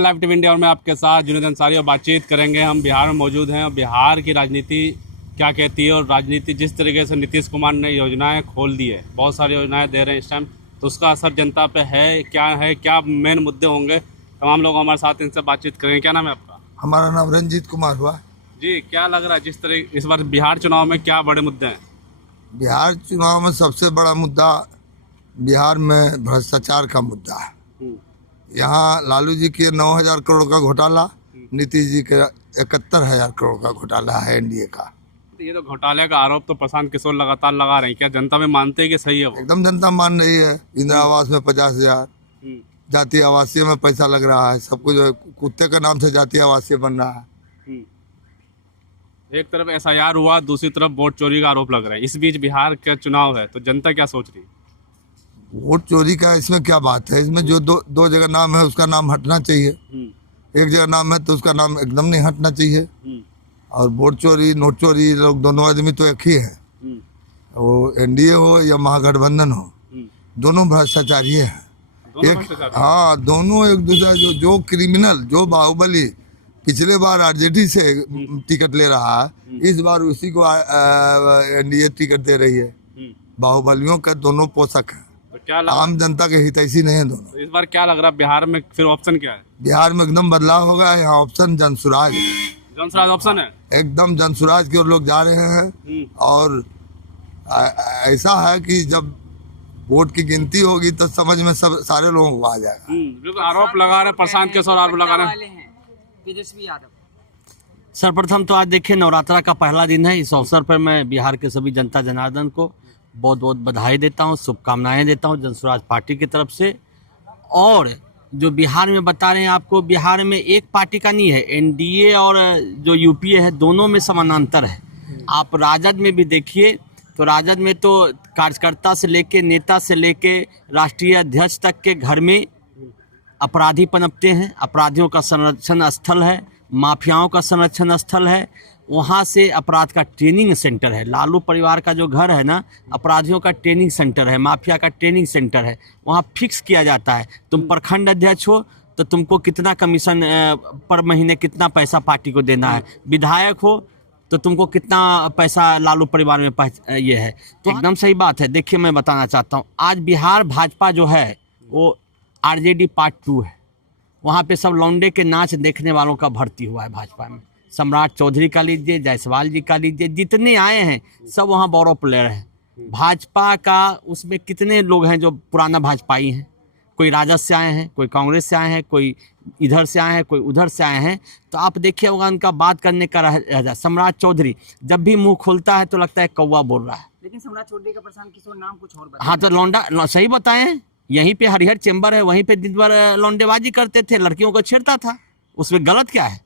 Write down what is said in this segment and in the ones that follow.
Live TV India और मैं आपके साथ जुनैद अंसारी और बातचीत करेंगे। हम बिहार में मौजूद हैं और बिहार की राजनीति क्या कहती है और राजनीति जिस तरीके से नीतीश कुमार ने योजनाएं खोल दी है, बहुत सारी योजनाएं दे रहे हैं इस टाइम, तो उसका असर जनता पे है, क्या मेन मुद्दे होंगे, तमाम लोग हमारे साथ इनसे बातचीत करेंगे। क्या नाम है आपका? हमारा नाम रंजीत कुमार हुआ जी। क्या लग रहा है जिस तरह इस बार बिहार चुनाव में क्या बड़े मुद्दे हैं? बिहार चुनाव में सबसे बड़ा मुद्दा बिहार में भ्रष्टाचार का मुद्दा है। यहाँ लालू जी के 9,000 करोड़ का घोटाला, नीतीश जी के 71,000 करोड़ का घोटाला है एनडीए का। ये तो घोटाले का आरोप तो प्रशांत किशोर लगातार लगा रहे हैं, क्या जनता में मानते हैं कि सही है वो? एकदम जनता मान रही है। इंदिरा आवास में 50,000, जातीय आवासीय में पैसा लग रहा है, सब कुछ कुत्ते के नाम से जातीय आवासीय बन रहा है। एक तरफ एसआईआर हुआ, दूसरी तरफ वोट चोरी का आरोप लग रहा है। इस बीच बिहार का चुनाव है तो जनता क्या सोच रही है? वोट चोरी का इसमें क्या बात है? इसमें जो दो जगह नाम है उसका नाम हटना चाहिए, एक जगह नाम है तो उसका नाम एकदम नहीं हटना चाहिए। और वोट चोरी, नोट चोरी, लोग दोनों आदमी तो एक ही है। वो एनडीए हो या महागठबंधन हो, दोनों भ्रष्टाचारी हैं। हाँ, दोनों एक दूसरे जो क्रिमिनल, जो बाहुबली पिछले बार आरजेडी से टिकट ले रहा है, इस बार उसी को एनडीए टिकट दे रही है। बाहुबलियों के दोनों पोषक हैं, तो क्या आम जनता के हितैषी नहीं है दोनों। तो इस बार क्या लग रहा है बिहार में फिर ऑप्शन क्या है? बिहार में एकदम बदलाव होगा। यहाँ ऑप्शन जनसुराज है, जनसुराज ऑप्शन है, एकदम जनसुराज की ओर लोग जा रहे हैं। और ऐसा है कि जब वोट की गिनती होगी तो समझ में सब सारे लोगों को आ जाएगा। बिल्कुल आरोप लगा रहे प्रशांत किशोर, आरोप लगा रहे हैं तेजस्वी यादव। सर्वप्रथम तो आज देखिए नवरात्रा का पहला दिन है। इस अवसर पर मैं बिहार के सभी जनता जनार्दन को बहुत बहुत बधाई देता हूं, शुभकामनाएं देता हूं जनसुराज पार्टी की तरफ से। और जो बिहार में बता रहे हैं आपको, बिहार में एक पार्टी का नहीं है, एनडीए और जो यूपीए है दोनों में समानांतर है। आप राजद में भी देखिए तो राजद में तो कार्यकर्ता से लेके, नेता से लेके राष्ट्रीय अध्यक्ष तक के घर में अपराधी पनपते हैं। अपराधियों का संरक्षण स्थल है, माफियाओं का संरक्षण स्थल है, वहाँ से अपराध का ट्रेनिंग सेंटर है। लालू परिवार का जो घर है ना, अपराधियों का ट्रेनिंग सेंटर है, माफिया का ट्रेनिंग सेंटर है। वहाँ फिक्स किया जाता है, तुम प्रखंड अध्यक्ष हो तो तुमको कितना कमीशन पर महीने कितना पैसा पार्टी को देना है, विधायक हो तो तुमको कितना पैसा लालू परिवार में ये है। तो एकदम सही बात है। देखिए मैं बताना चाहता हूँ, आज बिहार भाजपा जो है वो आरजेडी पार्ट 2 है। वहाँ पे सब लौंडे के नाच देखने वालों का भर्ती हुआ है भाजपा में। सम्राट चौधरी का लीजिए, जायसवाल जी का लीजिए, जितने आए हैं सब वहाँ बौरो प्लेयर हैं। भाजपा का उसमें कितने लोग हैं जो पुराना भाजपाई हैं, कोई राजद से आए हैं, कोई कांग्रेस से आए हैं, कोई इधर से आए हैं, कोई उधर से आए हैं। तो आप देखिए होगा उनका बात करने का रह जाए। सम्राट चौधरी जब भी मुंह खोलता है तो लगता है कौवा बोल रहा है। लेकिन सम्राट चौधरी का प्रशांत किशोर नाम कुछ और हाँ तो लौंडा सही बताएं, यहीं पे हरिहर चेंबर है, वहीं पे दिन भर लौंडेबाजी करते थे, लड़कियों को छेड़ता था। उसमें गलत क्या है?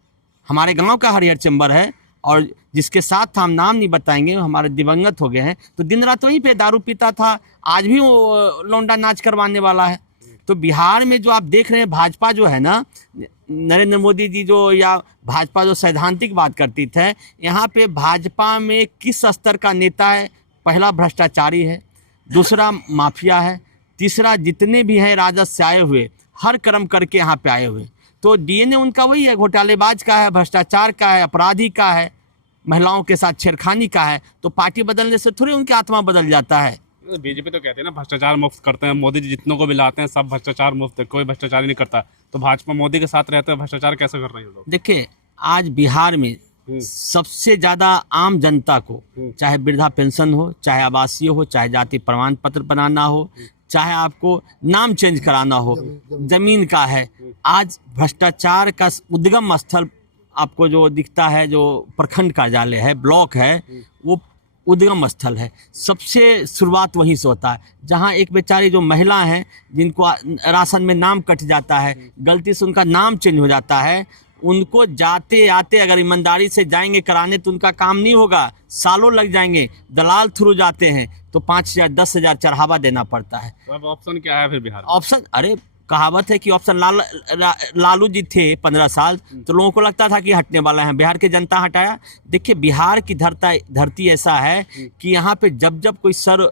हमारे गांव का हरिहर चेंबर है और जिसके साथ हम नाम नहीं बताएंगे, हमारे दिवंगत हो गए हैं, तो दिन रात वहीं पे दारू पीता था। आज भी वो लौंडा नाच करवाने वाला है। तो बिहार में जो आप देख रहे हैं भाजपा जो है ना, नरेंद्र मोदी जी जो, या भाजपा जो सैद्धांतिक बात करती थे, यहाँ पे भाजपा में किस स्तर का नेता है? पहला भ्रष्टाचारी है, दूसरा माफिया है, तीसरा जितने भी हैं राजद से आए हुए, हर कर्म करके यहाँ पे आए हुए। तो डीएनए उनका वही है, घोटालेबाज का है, भ्रष्टाचार का है, अपराधी का है, महिलाओं के साथ छेड़खानी का है। तो पार्टी बदलने से थोड़ी उनकी आत्मा बदल जाता है। बीजेपी तो कहते हैं ना भ्रष्टाचार मुक्त करते हैं, मोदी जी जितनों को भी लाते हैं सब भ्रष्टाचार मुक्त है, कोई भ्रष्टाचार नहीं करता। तो भाजपा मोदी के साथ रहते हैं, भ्रष्टाचार कैसे कर रहे हैं लोग? देखिए आज बिहार में सबसे ज्यादा आम जनता को, चाहे वृद्धा पेंशन हो, चाहे आवासीय हो, चाहे जाति प्रमाण पत्र बनाना हो, चाहे आपको नाम चेंज कराना हो, जमीन का है। आज भ्रष्टाचार का उद्गम स्थल आपको जो दिखता है, जो प्रखंड कार्यालय है, ब्लॉक है, वो उद्गम स्थल है। सबसे शुरुआत वहीं से होता है, जहां एक बेचारी जो महिला हैं जिनको राशन में नाम कट जाता है, गलती से उनका नाम चेंज हो जाता है, उनको जाते आते अगर ईमानदारी से जाएंगे कराने तो उनका काम नहीं होगा, सालों लग जाएंगे। दलाल थ्रू जाते हैं तो 5,000 10,000 चढ़ावा देना पड़ता है। तो अब ऑप्शन क्या है फिर बिहार? ऑप्शन, अरे कहावत है कि ऑप्शन लालू जी थे 15 साल तो लोगों को लगता था कि हटने वाला है, बिहार की जनता हटाया। देखिए बिहार की धरती ऐसा है कि यहाँ पे जब जब कोई सर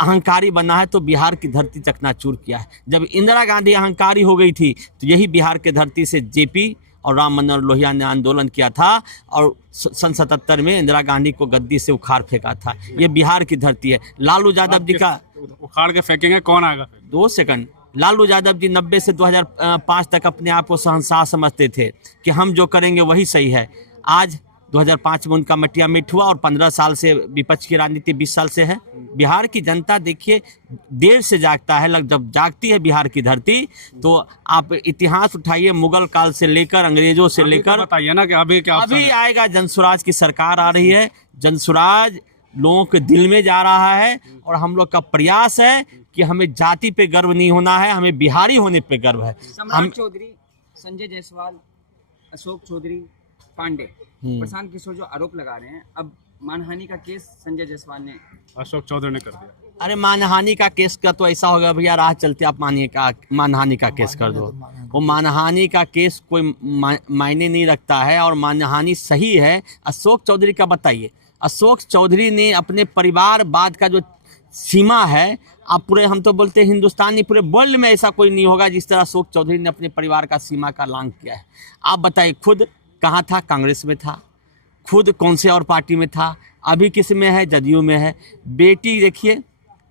अहंकारी बना है तो बिहार की धरती चकनाचूर किया है। जब इंदिरा गांधी अहंकारी हो गई थी तो यही बिहार के धरती से जेपी और राम मनोहर लोहिया ने आंदोलन किया था और सन 77 में इंदिरा गांधी को गद्दी से उखाड़ फेंका था। ये बिहार की धरती है। लालू यादव जी का उखाड़ के फेंकेंगे, कौन आएगा फिर? 2 सेकंड। लालू यादव जी 90 से 2005 तक अपने आप को शहंशाह समझते थे कि हम जो करेंगे वही सही है। आज 2005 में उनका मटिया मिट हुआ और 15 साल से विपक्ष की राजनीति 20 साल से है। बिहार की जनता देखिए देर से जागता है, जब जागती है बिहार की धरती तो आप इतिहास उठाइए, मुगल काल से लेकर अंग्रेजों से लेकर बताइए ना कि अभी क्या अभी आएगा। जनसुराज की सरकार आ रही है, जनसुराज लोगों के दिल में जा रहा है और हम लोग का प्रयास है कि हमें जाति पे गर्व नहीं होना है, हमें बिहारी होने पे गर्व है। सम्राट चौधरी, संजय जायसवाल, अशोक चौधरी, पांडे, प्रशांत किशोर जो आरोप लगा रहे हैं, अब मानहानि का केस संजय जायसवाल ने, अशोक चौधरी ने कर दिया। अरे मानहानि का केस का तो ऐसा होगा भैया, राह चलते आप मानहानि का केस कर दो। वो मानहानि का केस कोई मायने नहीं रखता है और मानहानि सही है। अशोक चौधरी का बताइए, अशोक चौधरी ने अपने परिवारवाद का जो सीमा है, आप पूरे हम तो बोलते हैं हिंदुस्तान नहीं पूरे वर्ल्ड में ऐसा कोई नहीं होगा जिस तरह अशोक चौधरी ने अपने परिवार का सीमा का लांघन किया है। आप बताइए, खुद कहाँ था? कांग्रेस में था, खुद कौन से और पार्टी में था, अभी किस में है? जदयू में है। बेटी देखिए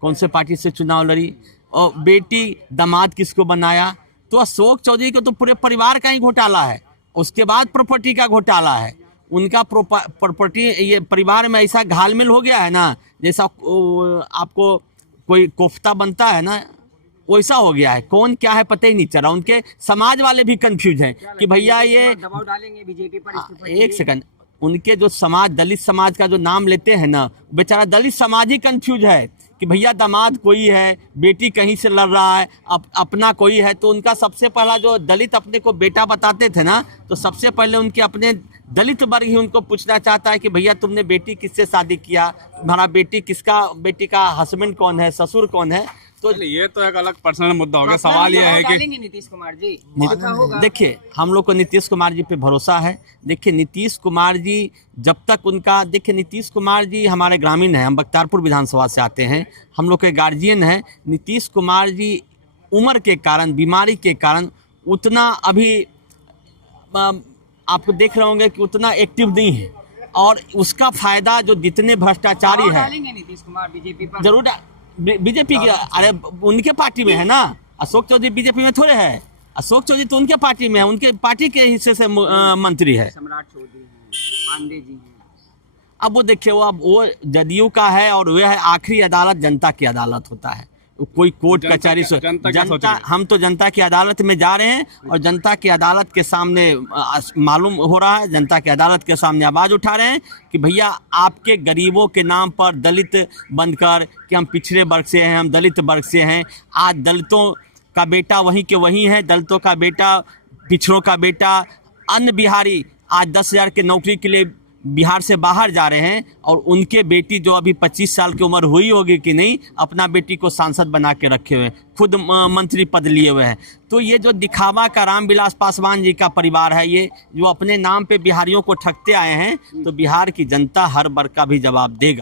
कौन से पार्टी से चुनाव लड़ी और बेटी दामाद किसको बनाया। तो अशोक चौधरी को तो पूरे परिवार का ही घोटाला है। उसके बाद प्रॉपर्टी का घोटाला है। उनका प्रॉपर्टी ये परिवार में ऐसा घालमेल हो गया है ना, जैसा आपको कोई कोफ्ता बनता है ना वैसा हो गया है। कौन क्या है पता ही नहीं चल रहा। उनके समाज वाले भी कंफ्यूज हैं कि भैया ये दबाव डालेंगे बीजेपी पर। एक सेकंड, उनके जो समाज दलित समाज का जो नाम लेते हैं ना, बेचारा दलित समाज ही कंफ्यूज है कि भैया दामाद कोई है, बेटी कहीं से लड़ रहा है, अपना कोई है। तो उनका सबसे पहला जो दलित अपने को बेटा बताते थे ना, तो सबसे पहले उनके अपने दलित वर्ग ही उनको पूछना चाहता है कि भैया तुमने बेटी किससे शादी किया, तुम्हारा बेटी का हस्बैंड कौन है, ससुर कौन है। तो ये तो एक अलग पर्सनल मुद्दा हो गया। सवाल यह है कि नीतीश कुमार जी देखिए, हम लोग को नीतीश कुमार जी पे भरोसा है। देखिए नीतीश कुमार जी जब तक उनका, देखिए नीतीश कुमार जी हमारे ग्रामीण हैं, हम बख्तियारपुर विधानसभा से आते हैं, हम लोग के गार्जियन हैं। नीतीश कुमार जी उम्र के कारण, बीमारी के कारण उतना अभी आपको देख रहे होंगे कि उतना एक्टिव नहीं है और उसका फायदा जो जितने भ्रष्टाचारी है नीतीश कुमार बीजेपी पर जरूर बीजेपी के, अरे उनके पार्टी में है ना। अशोक चौधरी बीजेपी में थोड़े है, अशोक चौधरी तो उनके पार्टी में है, उनके पार्टी के हिस्से से मंत्री है। सम्राट चौधरी हैं, पांडे जी हैं। अब वो देखिए, वो जदयू का है और वह है आखिरी अदालत जनता की अदालत होता है। कोई कोर्ट कचहरी से जनता, हम तो जनता की अदालत में जा रहे हैं और जनता की अदालत के सामने मालूम हो रहा है, जनता की अदालत के सामने आवाज़ उठा रहे हैं कि भैया आपके गरीबों के नाम पर दलित बनकर कि हम पिछड़े वर्ग से हैं, हम दलित वर्ग से हैं। आज दलितों का बेटा वहीं के वहीं है, दलितों का बेटा, पिछड़ों का बेटा, अन्य बिहारी आज 10,000 के नौकरी के लिए बिहार से बाहर जा रहे हैं और उनके बेटी जो अभी 25 साल की उम्र हुई होगी कि नहीं, अपना बेटी को सांसद बना के रखे हुए, खुद मंत्री पद लिए हुए हैं। तो ये जो दिखावा का रामविलास पासवान जी का परिवार है, ये जो अपने नाम पे बिहारियों को ठगते आए हैं, तो बिहार की जनता हर वर्ग का भी जवाब देगा।